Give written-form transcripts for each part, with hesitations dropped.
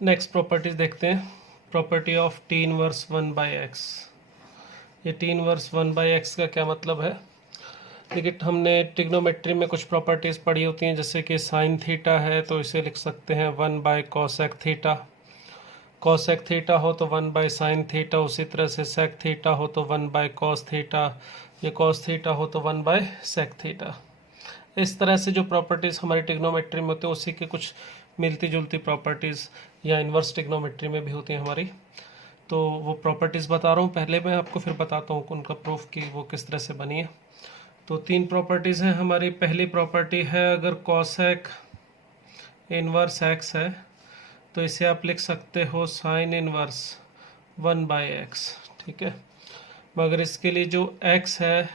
Next properties देखते हैं। Property of T inverse 1/x। ये टी इनवर्स 1/x का क्या मतलब है? देखिए, हमने ट्रिग्नोमेट्री में कुछ प्रॉपर्टीज पढ़ी होती हैं, जैसे कि साइन थीटा है तो इसे लिख सकते हैं 1/कोसेक थीटा। कोसेक थीटा हो तो 1/साइन थीटा, उसी तरह से सेक थीटा हो तो 1/कॉस थीटा, ये कॉस थीटा हो तो 1/सेक थीटा। इस तरह से जो प्रॉपर्टीज़ हमारी ट्रिग्नोमेट्री में होती है उसी के कुछ मिलती जुलती प्रॉपर्टीज़ या इन्वर्स ट्रिग्नोमेट्री में भी होती हैं हमारी। तो वो प्रॉपर्टीज़ बता रहा हूँ पहले मैं आपको, फिर बताता हूँ उनका प्रूफ कि वो किस तरह से बनी है। तो 3 प्रॉपर्टीज़ हैं हमारी। पहली प्रॉपर्टी है, अगर कॉसेक इनवर्स एक्स है तो इसे आप लिख सकते हो साइन इनवर्स 1/x। ठीक है, मगर इसके लिए जो x है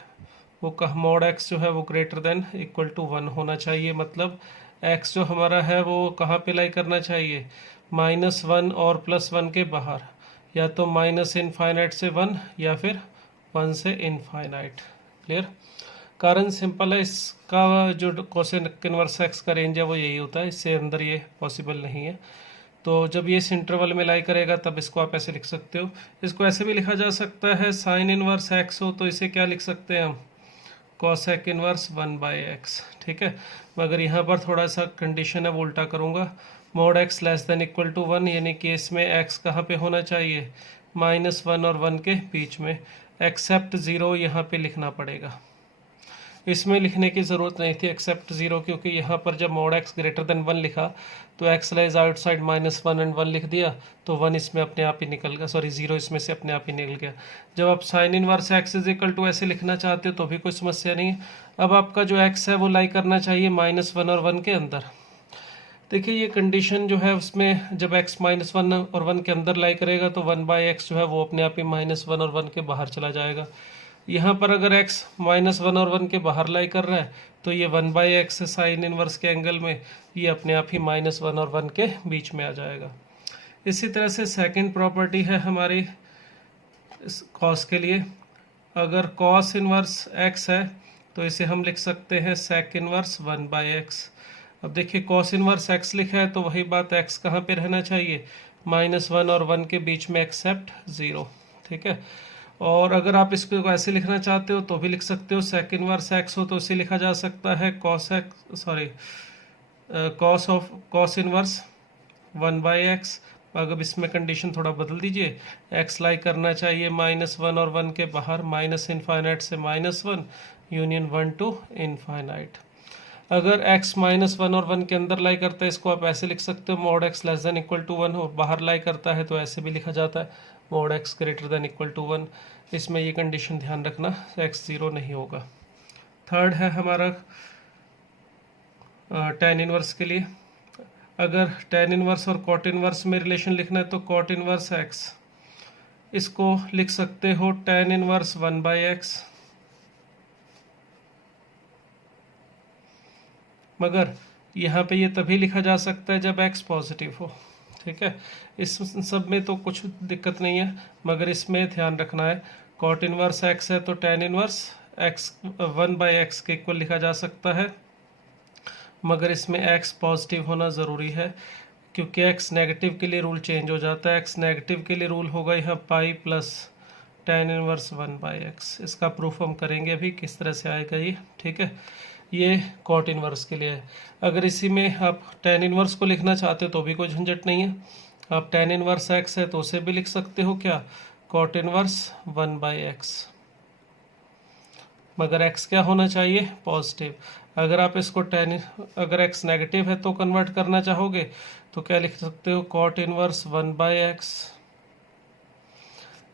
वो मॉड x जो है वो ग्रेटर देन इक्वल टू 1 होना चाहिए। मतलब x जो हमारा है वो कहाँ पे लाई करना चाहिए? -1 और +1 के बाहर, या तो -इनफाइनाइट से 1 या फिर 1 से इनफाइनाइट। क्लियर? कारण सिंपल है, इसका जो कोसेक इनवर्स एक्स का रेंज है वो यही होता है, इससे अंदर ये पॉसिबल नहीं है। तो जब ये इस इंटरवल में लाई करेगा तब इसको आप ऐसे लिख सकते हो। इसको ऐसे भी लिखा जा सकता है, साइन इनवर्स एक्स हो तो इसे क्या लिख सकते हैं हम? Cosec inverse 1/x। ठीक है, मगर यहाँ पर थोड़ा सा कंडीशन है, वो उल्टा करूँगा। Mod x less than equal to 1, यानी कि इसमें x कहाँ पे होना चाहिए? -1 और 1 के बीच में, एक्सेप्ट 0 यहाँ पे लिखना पड़ेगा। इसमें लिखने की ज़रूरत नहीं थी एक्सेप्ट 0, क्योंकि यहाँ पर जब मोड x ग्रेटर देन 1 लिखा तो x लाइज आउटसाइड -1 एंड 1 लिख दिया, तो 1 इसमें अपने आप ही निकल गया, सॉरी 0 इसमें से अपने आप ही निकल गया। जब आप sine inverse x is equal to ऐसे लिखना चाहते हो तो भी कोई समस्या नहीं है। अब आपका जो x है वो लाई करना चाहिए -1 और 1 के अंदर। देखिए, ये कंडीशन जो है उसमें जब x -1 और 1 के अंदर लाई करेगा तो 1/x जो है वो अपने आप ही -1 और 1 के बाहर चला जाएगा। यहाँ पर अगर x -1 और 1 के बाहर लाई कर रहा है तो ये 1/x साइन इनवर्स के एंगल में ये अपने आप ही -1 और 1 के बीच में आ जाएगा। इसी तरह से सेकंड प्रॉपर्टी है हमारी कॉस के लिए। अगर कॉस इनवर्स x है तो इसे हम लिख सकते हैं सेक इनवर्स 1/x। अब देखिए, कॉस इनवर्स x लिखा है तो वही बात, x कहाँ पे रहना चाहिए? -1 और 1 के बीच में एक्सेप्ट 0। ठीक है, और अगर आप इसको ऐसे लिखना चाहते हो तो भी लिख सकते हो, सेक इनवर्स x हो तो इसे लिखा जा सकता है कॉस इनवर्स 1/x। अगर इसमें कंडीशन थोड़ा बदल दीजिए, x लाई करना चाहिए -1 और 1 के बाहर, -इनफाइनाइट से -1 यूनियन 1 टू इनफाइनाइट। अगर x -1 और 1 के अंदर लाई करता है, इसको आप ऐसे लिख सकते हो, mod x less than equal to 1 और बाहर लाई करता है तो ऐसे भी लिखा जाता है, mod x greater than equal to 1। इसमें ये कंडीशन ध्यान रखना, x 0 नहीं होगा। थर्ड है हमारा tan इनवर्स के लिए। अगर tan इनवर्स और कॉट इनवर्स में रिलेशन लिखना है तो कॉट इनवर्स x, इसको लिख सकते हो tan इनवर्स 1/x। मगर यहाँ पे ये तभी लिखा जा सकता है जब x पॉजिटिव हो। ठीक है, इस सब में तो कुछ दिक्कत नहीं है, मगर इसमें ध्यान रखना है, कॉट इनवर्स x है तो tan इनवर्स x 1/x के इक्वल लिखा जा सकता है, मगर इसमें x पॉजिटिव होना ज़रूरी है, क्योंकि x नेगेटिव के लिए रूल चेंज हो जाता है। x नेगेटिव के लिए रूल होगा यहाँ pi plus tan inverse 1/x। इसका प्रूफ हम करेंगे अभी किस तरह से आएगा ये। ठीक है, ये कॉट इनवर्स के लिए है। अगर इसी में आप tan इनवर्स को लिखना चाहते हो तो भी कोई झंझट नहीं है, आप tan इनवर्स x है तो उसे भी लिख सकते हो क्या? कॉट इनवर्स 1/x, मगर x क्या होना चाहिए? पॉजिटिव। अगर आप इसको अगर x नेगेटिव है तो कन्वर्ट करना चाहोगे तो क्या लिख सकते हो? Cot inverse 1/x।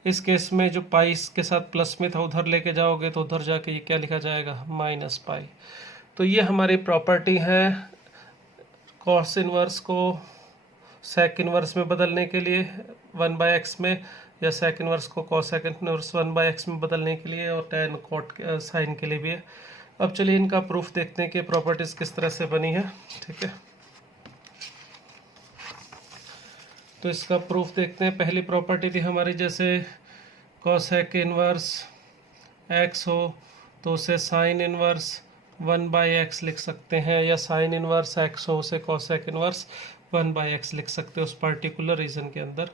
इस केस में जो पाई के साथ प्लस में था उधर लेके जाओगे तो उधर जाके ये क्या लिखा जाएगा? -पाई। तो ये हमारी प्रॉपर्टी है कॉस इनवर्स को सेक इनवर्स में बदलने के लिए 1/x में, या सेक इनवर्स को कॉसेक इनवर्स 1/x में बदलने के लिए, और tan कॉट साइन के लिए भी है। अब चलिए इनका प्रूफ देखते हैं कि प्रॉपर्टीज किस तरह से बनी है। ठीक है, तो इसका प्रूफ देखते हैं। पहली प्रॉपर्टी थी हमारी, जैसे कॉसेक इनवर्स x हो तो उसे साइन इनवर्स 1/x लिख सकते हैं, या साइन इनवर्स x हो उसे कॉसेक इनवर्स 1/x लिख सकते हो उस पर्टिकुलर रीजन के अंदर।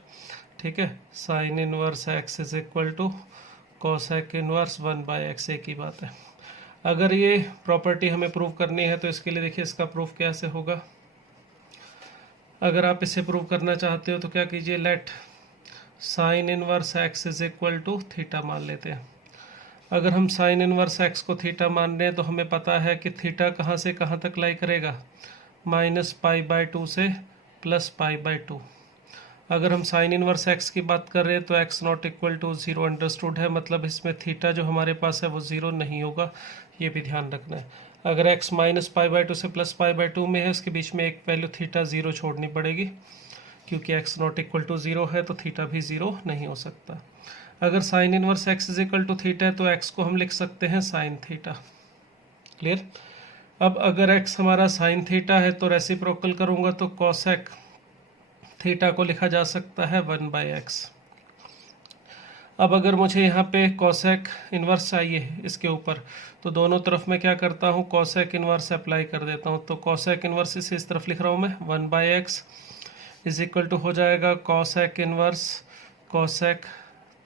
ठीक है, sine inverse x is equal to cosec inverse 1/x, एक ही बात है। अगर ये प्रॉपर्टी हमें प्रूव करनी है तो इसके लिए देखिए इसका प्रूफ कैसे होगा। अगर आप इसे प्रूव करना चाहते हो तो क्या कीजिए, let sine inverse x is equal to theta मान लेते हैं। अगर हम साइन इनवर्स x को थीटा मान रहे हैं तो हमें पता है कि थीटा कहाँ से कहाँ तक लाई करेगा, -π/2 से +π/2। अगर हम साइन इनवर्स x की बात कर रहे हैं तो x not equal to 0 understood है, मतलब इसमें थीटा जो हमारे पास है वो 0 नहीं होगा, ये भी ध्यान रखना है। अगर x -π/2 से +π/2 में है, उसके बीच में एक वैल्यू थीटा 0 छोड़नी पड़ेगी, क्योंकि x नॉट इक्वल टू 0 है तो थीटा भी 0 नहीं हो सकता। अगर sine inverse x is equal to theta है तो x को हम लिख सकते हैं साइन थीटा। क्लियर। अब अगर x हमारा साइन थीटा है तो रेसिप्रोकल करूंगा तो कॉसेक थीटा को लिखा जा सकता है 1/x। अब अगर मुझे यहाँ पे कॉसेक इन्वर्स चाहिए इसके ऊपर, तो दोनों तरफ मैं क्या करता हूँ, कॉसेक इन्वर्स अप्लाई कर देता हूँ। तो कॉसेक इन्वर्स इस तरफ लिख रहा हूँ मैं, 1/x इज इक्वल टू हो जाएगा कॉसेक इन्वर्स कॉसेक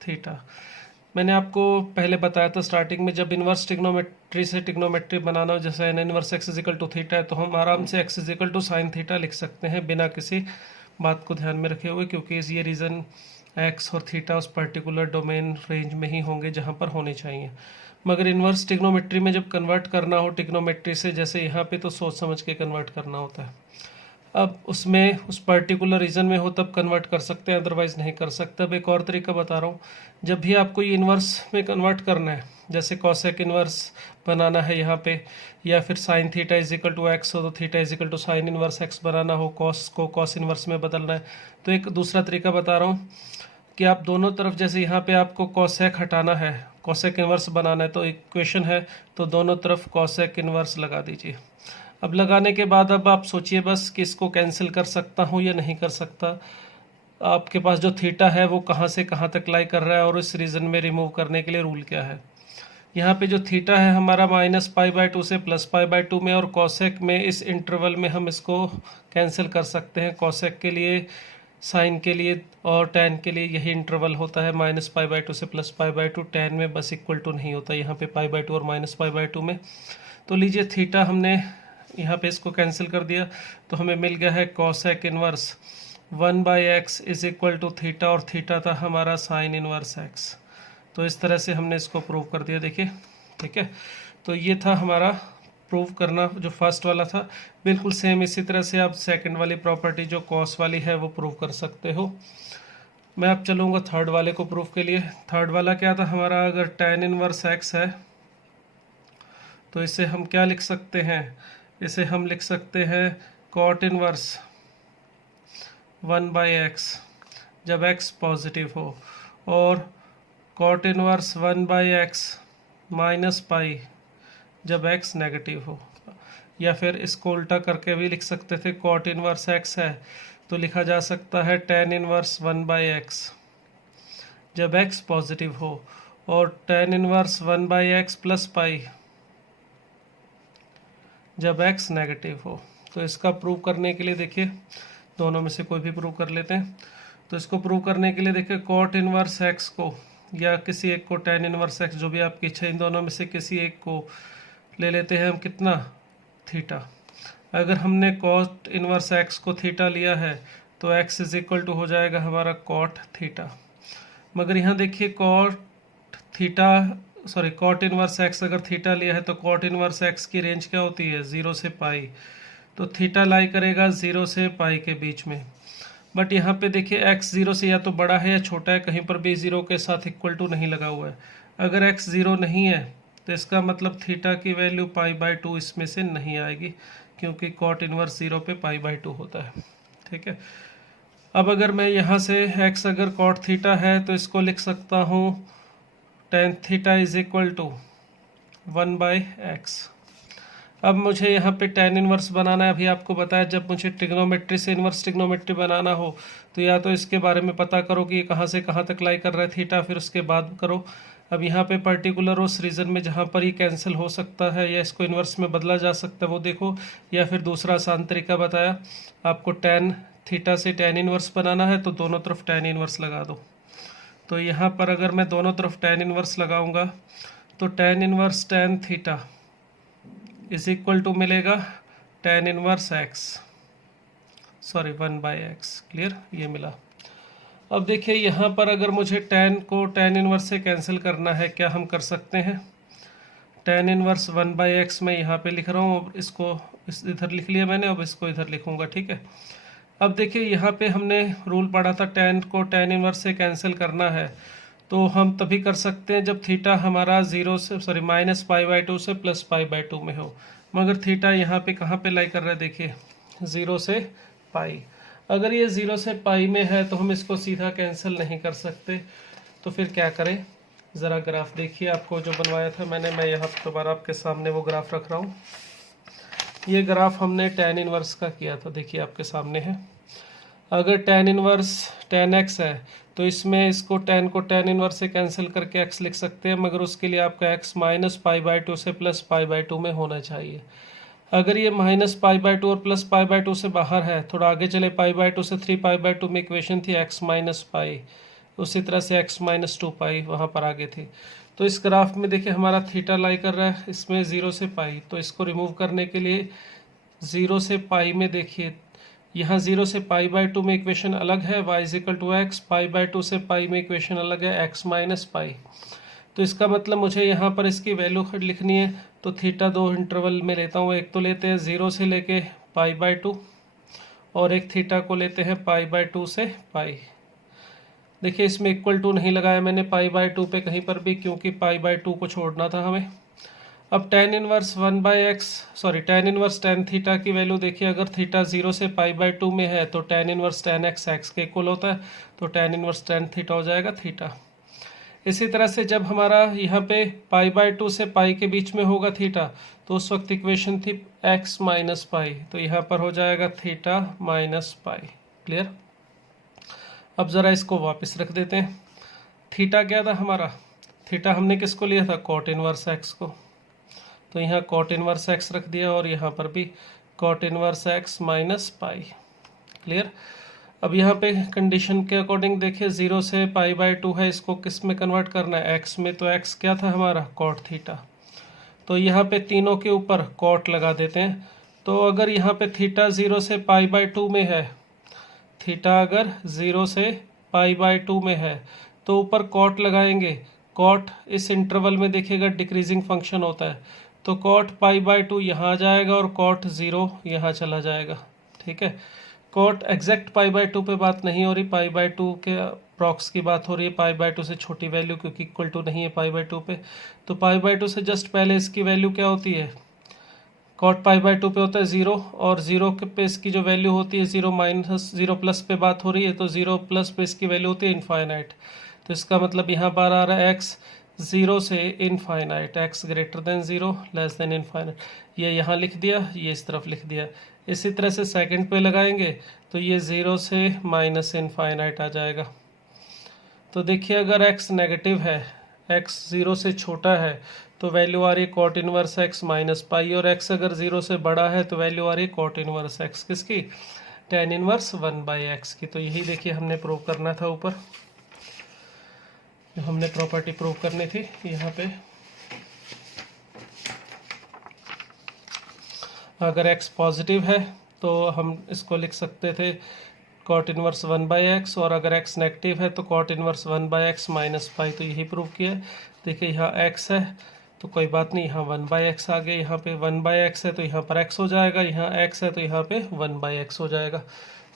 थीटा। मैंने आपको पहले बताया था स्टार्टिंग में, जब इन्वर्स टिग्नोमेट्री से टिग्नोमेट्री बनाना हो, जैसे n inverse x is equal to theta है, तो हम आराम से x is equal to sine theta लिख सकते हैं बिना किसी बात को ध्यान में रखे हुए, क्योंकि ये रीज़न x और थीटा उस पर्टिकुलर डोमेन रेंज में ही होंगे जहाँ पर होने चाहिए। मगर इन्वर्स टिग्नोमेट्री में जब कन्वर्ट करना हो टिग्नोमेट्री से, जैसे यहाँ पे, तो सोच समझ के कन्वर्ट करना होता है। अब उसमें उस पर्टिकुलर रीजन में हो तब कन्वर्ट कर सकते हैं, अदरवाइज नहीं कर सकते। अब एक और तरीका बता रहा हूँ, जब भी आपको ये इन्वर्स में कन्वर्ट करना है, जैसे कॉसेक इन्वर्स बनाना है यहाँ पे, या फिर sine theta is equal to x हो तो theta is equal to sine inverse x बनाना हो, कॉस को कॉस इन्वर्स में बदलना है, तो एक दूसरा तरीका बता रहा हूँ कि आप दोनों तरफ, जैसे यहाँ पे आपको कॉसेक हटाना है, कॉसेक इन्वर्स बनाना है, तो इक्वेशन है तो दोनों तरफ कॉसेक इन्वर्स लगा दीजिए। अब लगाने के बाद अब आप सोचिए बस कि इसको कैंसिल कर सकता हूँ या नहीं कर सकता। आपके पास जो थीटा है वो कहाँ से कहाँ तक लाई कर रहा है, और इस रीजन में रिमूव करने के लिए रूल क्या है। यहाँ पे जो थीटा है हमारा -π/2 से +π/2 में, और कॉसेक में इस इंटरवल में हम इसको कैंसिल कर सकते हैं। कॉसेक के लिए, साइन के लिए और टैन के लिए यही इंटरवल होता है, -π/2 से +π/2। टैन में बस इक्वल टू नहीं होता, यहाँ पे π/2 और -π/2 में। तो लीजिए थीटा हमने यहाँ पे इसको कैंसिल कर दिया, तो हमें मिल गया है cosec inverse 1/x is equal to theta, और थीटा था हमारा साइन इनवर्स x। तो इस तरह से हमने इसको प्रूव कर दिया, देखिए। ठीक है, तो ये था हमारा प्रूव करना जो फर्स्ट वाला था। बिल्कुल सेम इसी तरह से आप सेकंड वाली प्रॉपर्टी जो कॉस वाली है वो प्रूव कर सकते हो। मैं अब चलूँगा थर्ड वाले को प्रूफ के लिए। थर्ड वाला क्या था हमारा, अगर tan इनवर्स x है तो इसे हम क्या लिख सकते हैं, इसे हम लिख सकते हैं कॉट इनवर्स 1/x जब x पॉजिटिव हो, और cot inverse 1/x minus pi जब x नेगेटिव हो। या फिर इसको उल्टा करके भी लिख सकते थे, कॉट इनवर्स x है तो लिखा जा सकता है tan इनवर्स 1/x जब x पॉजिटिव हो, और tan inverse 1/x plus pi जब x नेगेटिव हो। तो इसका प्रूव करने के लिए देखिए, दोनों में से कोई भी प्रूव कर लेते हैं। तो इसको प्रूव करने के लिए देखिए, कॉट इनवर्स x को या किसी एक को tan इनवर्स x, जो भी आपकी इच्छा, इन दोनों में से किसी एक को ले लेते हैं हम, कितना, थीटा। अगर हमने कॉट इनवर्स x को थीटा लिया है तो x इज इक्वल टू हो जाएगा हमारा कॉट थीटा। मगर यहाँ देखिए कॉट इनवर्स x अगर थीटा लिया है तो कॉट इनवर्स x की रेंज क्या होती है, 0 से पाई। तो थीटा लाई करेगा 0 से पाई के बीच में। बट यहाँ पे देखिए x 0 से या तो बड़ा है या छोटा है, कहीं पर भी 0 के साथ इक्वल टू नहीं लगा हुआ है। अगर x 0 नहीं है तो इसका मतलब थीटा की वैल्यू π/2 इसमें से नहीं आएगी, क्योंकि कॉट इनवर्स 0 पे π/2 होता है। ठीक है, अब अगर मैं यहाँ से x अगर कॉट थीटा है तो इसको लिख सकता हूँ tan theta is equal to 1/x। अब मुझे यहाँ पे tan इनवर्स बनाना है। अभी आपको बताया, जब मुझे ट्रिग्नोमेट्री से इनवर्स ट्रिग्नोमेट्री बनाना हो तो या तो इसके बारे में पता करो कि ये कहाँ से कहाँ तक लाई कर रहा है थीटा, फिर उसके बाद करो। अब यहाँ पे पर्टिकुलर उस रीजन में जहाँ पर ये कैंसिल हो सकता है या इसको इन्वर्स में बदला जा सकता है वो देखो, या फिर दूसरा आसान तरीका बताया आपको, tan थीटा से tan इन्वर्स बनाना है तो दोनों तरफ tan इन्वर्स लगा दो। तो यहाँ पर अगर मैं दोनों तरफ tan इन्वर्स लगाऊंगा तो tan inverse tan theta is equal to मिलेगा tan इन्वर्स x, सॉरी 1/x। क्लियर, ये मिला। अब देखिए यहाँ पर अगर मुझे tan को tan इन्वर्स से कैंसिल करना है, क्या हम कर सकते हैं? tan इन्वर्स 1/x मैं यहाँ पे लिख रहा हूँ, अब इसको इधर लिख लिया मैंने, अब इसको इधर लिखूंगा, ठीक है। अब देखिए यहाँ पे हमने रूल पढ़ा था tan को tan इन्वर्स से कैंसिल करना है, तो हम तभी कर सकते हैं जब थीटा हमारा -π/2 से +π/2 में हो। मगर थीटा यहाँ पे कहाँ पे लाई कर रहा है, देखिए 0 से पाई। अगर ये 0 से पाई में है तो हम इसको सीधा कैंसिल नहीं कर सकते, तो फिर क्या करें? ज़रा ग्राफ देखिए, आपको जो बनवाया था मैंने, मैं यहाँ दोबारा आपके सामने वो ग्राफ रख रहा हूँ। ये ग्राफ हमने tan इन्वर्स का किया था, देखिए आपके सामने है। अगर tan इन्वर्स tan x है तो इसमें इसको tan को tan इन्वर्स से कैंसिल करके x लिख सकते हैं, मगर उसके लिए आपका x -π/2 से +π/2 में होना चाहिए। अगर ये -π/2 और +π/2 से बाहर है, थोड़ा आगे चले, π/2 से 3π/2 में इक्वेशन थी x -π, उसी तरह से x -2π वहाँ पर आगे थी। तो इस ग्राफ में देखिए हमारा थीटा लाई कर रहा है इसमें 0 से पाई, तो इसको रिमूव करने के लिए 0 से पाई में देखिए यहाँ 0 से π/2 में इक्वेशन अलग है, y = x, π/2 से पाई में इक्वेशन अलग है, x -π। तो इसका मतलब मुझे यहाँ पर इसकी वैल्यू लिखनी है, तो थीटा दो इंटरवल में लेता हूँ। एक तो लेते हैं 0 से लेके π/2 और एक थीटा को लेते हैं π/2 से पाई। देखिए इसमें =2 नहीं लगाया मैंने π/2 पे कहीं पर भी, क्योंकि π/2 को छोड़ना था हमें। अब tan inverse 1/x tan theta की वैल्यू देखिए, अगर थीटा 0 से π/2 में है तो tan इन्वर्स tan x के इक्वल होता है, तो tan इन्वर्स tan थीटा हो जाएगा थीटा। इसी तरह से जब हमारा यहाँ पे π/2 से पाई के बीच में होगा थीटा, तो उस वक्त इक्वेशन थी x -π, तो यहाँ पर हो जाएगा थीटा -π। क्लियर। अब ज़रा इसको वापस रख देते हैं। थीटा क्या था हमारा? थीटा हमने किसको लिया था? cot इनवर्स x को। तो यहाँ cot इनवर्स x रख दिया और यहाँ पर भी cot इनवर्स x -π। क्लियर। अब यहाँ पे कंडीशन के अकॉर्डिंग देखिए 0 से π/2 है, इसको किस में कन्वर्ट करना है? x में। तो x क्या था हमारा? cot theta. तो यहाँ पे तीनों के ऊपर cot लगा देते हैं। तो अगर यहाँ पे थीटा 0 से π/2 में है, थीटा अगर 0 से π/2 में है तो ऊपर cot लगाएंगे। cot इस इंटरवल में देखिएगा डिक्रीजिंग फंक्शन होता है, तो cot π/2 यहाँ आ जाएगा और cot 0 यहाँ चला जाएगा। ठीक है। cot एग्जैक्ट π/2 पे बात नहीं हो रही, π/2 के अप्रॉक्स की बात हो रही है, π/2 से छोटी वैल्यू, क्योंकि इक्वल टू नहीं है पी/2 पे। तो π/2 से जस्ट पहले इसकी वैल्यू क्या होती है? cot π/2 पे होता है 0, और 0 पे इसकी जो वैल्यू होती है 0 प्लस पे बात हो रही है, तो 0 प्लस पे इसकी वैल्यू होती है इनफाइनाइट। तो इसका मतलब यहाँ पर आ रहा है x 0 से infinite, x greater then 0 less than infinite. ये यहाँ लिख दिया, ये इस तरफ लिख दिया। इसी तरह से सेकंड पे लगाएंगे तो ये 0 से माइनस इनफाइनाइट आ जाएगा। तो देखिए अगर x नेगेटिव है, x 0 से छोटा है, तो वैल्यू आ रही है cot इनवर्स x -π, और x अगर 0 से बड़ा है तो वैल्यू आ रही है cot इनवर्स x किसकी? tan इनवर्स 1/x की। तो यही देखिए हमने प्रूव करना था ऊपर, जो हमने प्रॉपर्टी प्रूव करनी थी यहाँ पे। अगर x पॉजिटिव है तो हम इसको लिख सकते थे cot इनवर्स 1/x, और अगर x नेगेटिव है तो cot इनवर्स 1/x -π। तो यही प्रूव किया है। देखिए यहाँ x है तो कोई बात नहीं, यहाँ 1/x आ गया, यहाँ पे 1/x है तो यहाँ पर x हो जाएगा, यहाँ x है तो यहाँ पे 1/x हो जाएगा।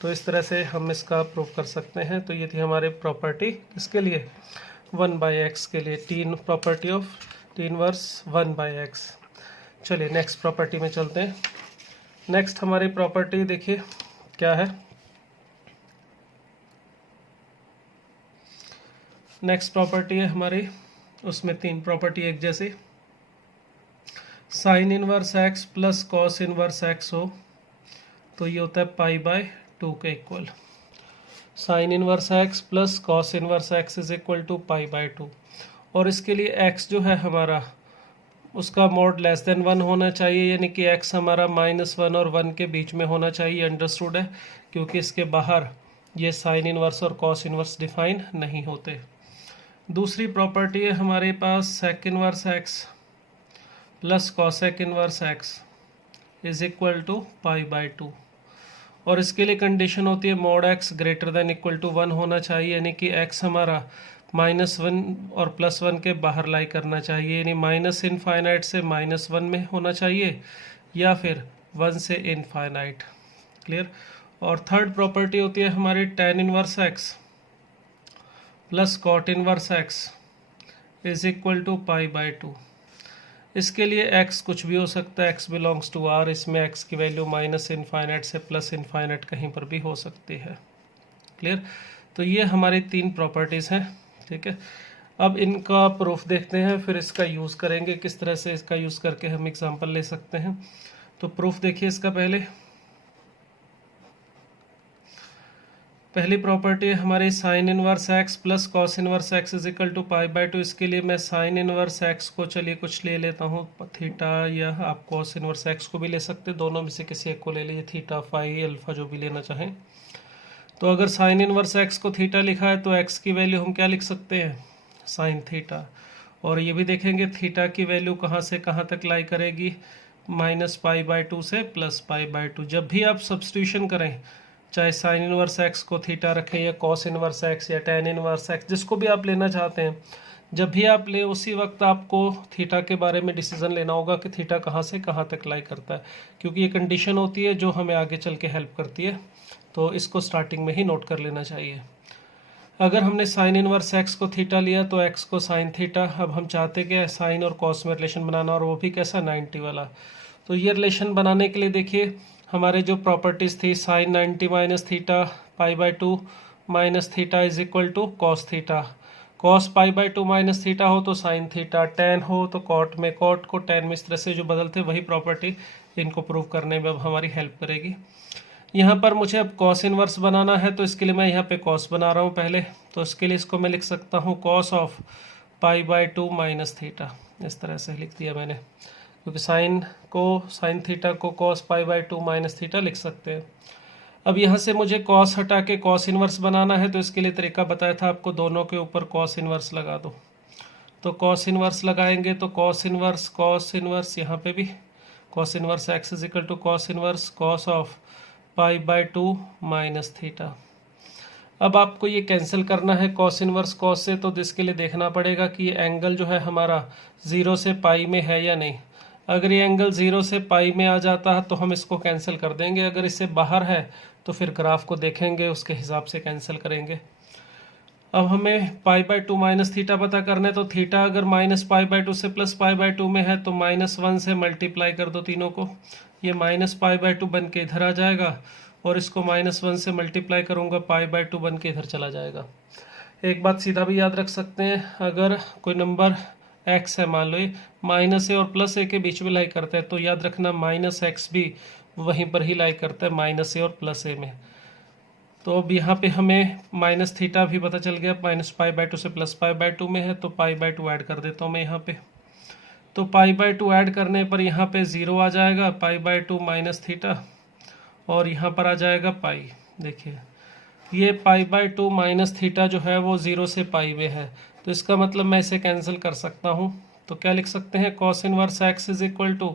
तो इस तरह से हम इसका प्रूव कर सकते हैं। तो ये थी हमारे प्रॉपर्टी, इसके लिए 1/x के लिए, तीन property of t inverse 1/x। चलिए नेक्स्ट प्रॉपर्टी में चलते हैं। नेक्स्ट हमारी प्रॉपर्टी देखिए क्या है। नेक्स्ट प्रॉपर्टी है हमारी, उसमें तीन प्रॉपर्टी एक जैसी। Sine inverse x plus cos inverse x हो तो ये होता है π/2 के इक्वल। Sine inverse x plus cos inverse x is equal to π/2। और इसके लिए x जो है हमारा उसका मोड लेस देन 1 होना चाहिए, यानी कि x हमारा -1 और 1 के बीच में होना चाहिए। अंडरस्टूड है, क्योंकि इसके बाहर ये साइन इनवर्स और कॉस इनवर्स डिफाइन नहीं होते। दूसरी प्रॉपर्टी है हमारे पास sec inverse x plus cosec inverse x is equal to π/2, और इसके लिए कंडीशन होती है mod x greater than equal to 1 होना चाहिए, यानी कि x हमारा -1 और +1 के बाहर लाई करना चाहिए, यानी माइनस इनफाइनाइट से -1 में होना चाहिए या फिर 1 से इनफाइनाइट। क्लियर। और थर्ड प्रॉपर्टी होती है हमारी tan inverse x plus cot inverse x is equal to π/2। इसके लिए x कुछ भी हो सकता है, x बिलोंग्स टू R, इसमें x की वैल्यू माइनस इनफाइनाइट से प्लस इनफाइनाइट कहीं पर भी हो सकती है। क्लियर। तो ये हमारी 3 प्रॉपर्टीज़ हैं। ठीक है, अब इनका प्रूफ देखते हैं, फिर इसका यूज़ करेंगे, किस तरह से इसका यूज़ करके हम एग्जांपल ले सकते हैं। तो प्रूफ देखिए इसका पहली प्रॉपर्टी है हमारी sine inverse x plus cos inverse x is equal to π/2। इसके लिए मैं साइन इनवर्स x को चलिए कुछ ले लेता हूँ थीटा, या आप कॉस इनवर्स x को भी ले सकते हैं, दोनों में से किसी एक को ले लीजिए, थीटा फाई अल्फा जो भी लेना चाहें। तो अगर साइन इनवर्स x को थीटा लिखा है तो x की वैल्यू हम क्या लिख सकते हैं, साइन थीटा। और ये भी देखेंगे थीटा की वैल्यू कहाँ से कहाँ तक लाई करेगी, -π/2 से +π/2। जब भी आप सब्स्टिट्यूशन करें, चाहे साइन इनवर्स x को थीटा रखें या कॉस इनवर्स x या tan इनवर्स x, जिसको भी आप लेना चाहते हैं, जब भी आप ले उसी वक्त आपको थीटा के बारे में डिसीजन लेना होगा कि थीटा कहाँ से कहाँ तक लाई करता है, क्योंकि ये कंडीशन होती है जो हमें आगे चल के हेल्प करती है। तो इसको स्टार्टिंग में ही नोट कर लेना चाहिए। अगर हमने साइन इनवर्स x को थीटा लिया तो x को साइन थीटा। अब हम चाहते क्या है, साइन और कॉस में रिलेशन बनाना, और वो भी कैसा, 90 वाला। तो ये रिलेशन बनाने के लिए देखिए हमारे जो प्रॉपर्टीज़ थी, sine 90 minus theta π/2 minus theta is equal to cos theta. Cos π/2 minus theta हो तो साइन थीटा, टेन हो तो कॉट में, कॉट को टेन में, इस तरह से जो बदलते वही प्रॉपर्टी इनको प्रूव करने में अब हमारी हेल्प करेगी। यहाँ पर मुझे अब कॉस इनवर्स बनाना है, तो इसके लिए मैं यहाँ पे कॉस बना रहा हूँ पहले। तो इसके लिए इसको मैं लिख सकता हूँ कॉस ऑफ π/2 माइनस थीटा, इस तरह से लिख दिया मैंने, क्योंकि साइन थीटा को कॉस π/2 माइनस थीटा लिख सकते हैं। अब यहाँ से मुझे कॉस हटा के कॉस इनवर्स बनाना है, तो इसके लिए तरीका बताया था आपको, दोनों के ऊपर कॉस इनवर्स लगा दो। तो कॉस इनवर्स लगाएंगे तो कॉस इनवर्स यहाँ पे भी cos inverse x is equal to cos inverse cos of π/2 minus theta. अब आपको ये कैंसिल करना है कॉस इनवर्स कॉस से, तो इसके लिए देखना पड़ेगा कि ये एंगल जो है हमारा 0 से पाई में है या नहीं। अगर ये एंगल 0 से पाई में आ जाता है तो हम इसको कैंसिल कर देंगे, अगर इससे बाहर है तो फिर ग्राफ को देखेंगे, उसके हिसाब से कैंसिल करेंगे। अब हमें π/2 माइनस थीटा पता करना है, तो थीटा अगर -π/2 से +π/2 में है तो -1 से मल्टीप्लाई कर दो तीनों को, ये -π/2 बन के इधर आ जाएगा, और इसको -1 से मल्टीप्लाई करूँगा, π/2 बन के इधर चला जाएगा। एक बात सीधा भी याद रख सकते हैं, अगर कोई नंबर x है, मान लो ये -a और +a के बीच में लाई करता है, तो याद रखना -x भी वहीं पर ही लाई करता है, -a और +a में। तो अब यहाँ पे हमें माइनस थीटा भी पता चल गया, -π/2 से +π/2 में है, तो π/2 ऐड कर देता हूँ मैं यहाँ पे। तो π/2 ऐड करने पर यहाँ पे 0 आ जाएगा, π/2 माइनस थीटा, और यहाँ पर आ जाएगा पाई। देखिए ये π/2 माइनस थीटा जो है वो 0 से पाई में है, तो इसका मतलब मैं इसे कैंसिल कर सकता हूँ। तो क्या लिख सकते हैं, cos inverse x is equal to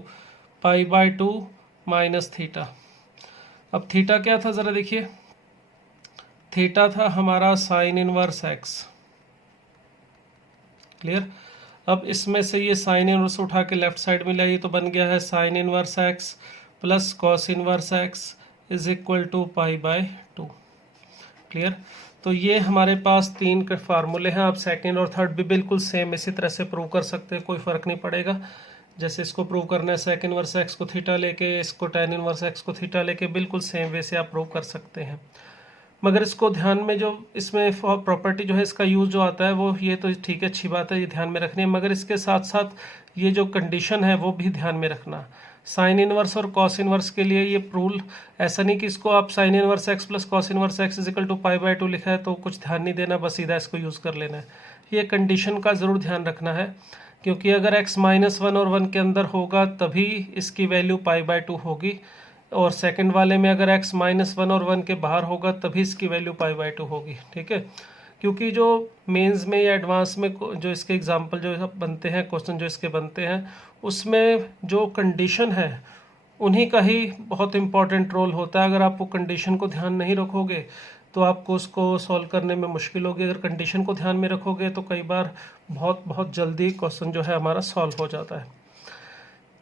π/2 minus theta. अब थीटा क्या था ज़रा देखिए, थीटा था हमारा साइन इनवर्स x। क्लियर। अब इसमें से ये साइन इनवर्स उठा के लेफ्ट साइड में लाइए, तो बन गया है sine inverse x plus cos inverse x is equal to π/2। Clear. तो ये हमारे पास 3 के फार्मूले हैं। आप सेकंड और थर्ड भी बिल्कुल सेम इसी तरह से प्रूव कर सकते हैं, कोई फ़र्क नहीं पड़ेगा। जैसे इसको प्रूव करना है सेक इनवर्स x को थीटा लेके, इसको tan इनवर्स x को थीटा लेके, बिल्कुल सेम वे से आप प्रूव कर सकते हैं। मगर इसको ध्यान में, जो इसमें प्रॉपर्टी जो है इसका यूज़ जो आता है वो, ये तो ठीक है, अच्छी बात है, ये ध्यान में रखनी है, मगर इसके साथ साथ ये जो कंडीशन है वो भी ध्यान में रखना। साइन इनवर्स और कॉस इनवर्स के लिए ये रूल ऐसा नहीं कि इसको आप sine inverse x plus cos inverse x is equal to π/2 लिखा है तो कुछ ध्यान नहीं देना, बस सीधा इसको यूज़ कर लेना है। ये कंडीशन का ज़रूर ध्यान रखना है, क्योंकि अगर x -1 और 1 के अंदर होगा तभी इसकी वैल्यू π/2 होगी, और सेकंड वाले में अगर x -1 और 1 के बाहर होगा तभी इसकी वैल्यू π/2 होगी। ठीक है, क्योंकि जो मेंस में या एडवांस में जो इसके एग्जांपल जो बनते हैं, क्वेश्चन जो इसके बनते हैं, उसमें जो कंडीशन है उन्हीं का ही बहुत इंपॉर्टेंट रोल होता है। अगर आप वो कंडीशन को ध्यान नहीं रखोगे तो आपको उसको सॉल्व करने में मुश्किल होगी। अगर कंडीशन को ध्यान में रखोगे तो कई बार बहुत जल्दी क्वेश्चन जो है हमारा सॉल्व हो जाता है।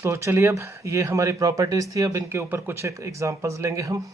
तो चलिए, अब ये हमारी प्रॉपर्टीज़ थी, अब इनके ऊपर कुछ एक एग्जांपल्स लेंगे हम।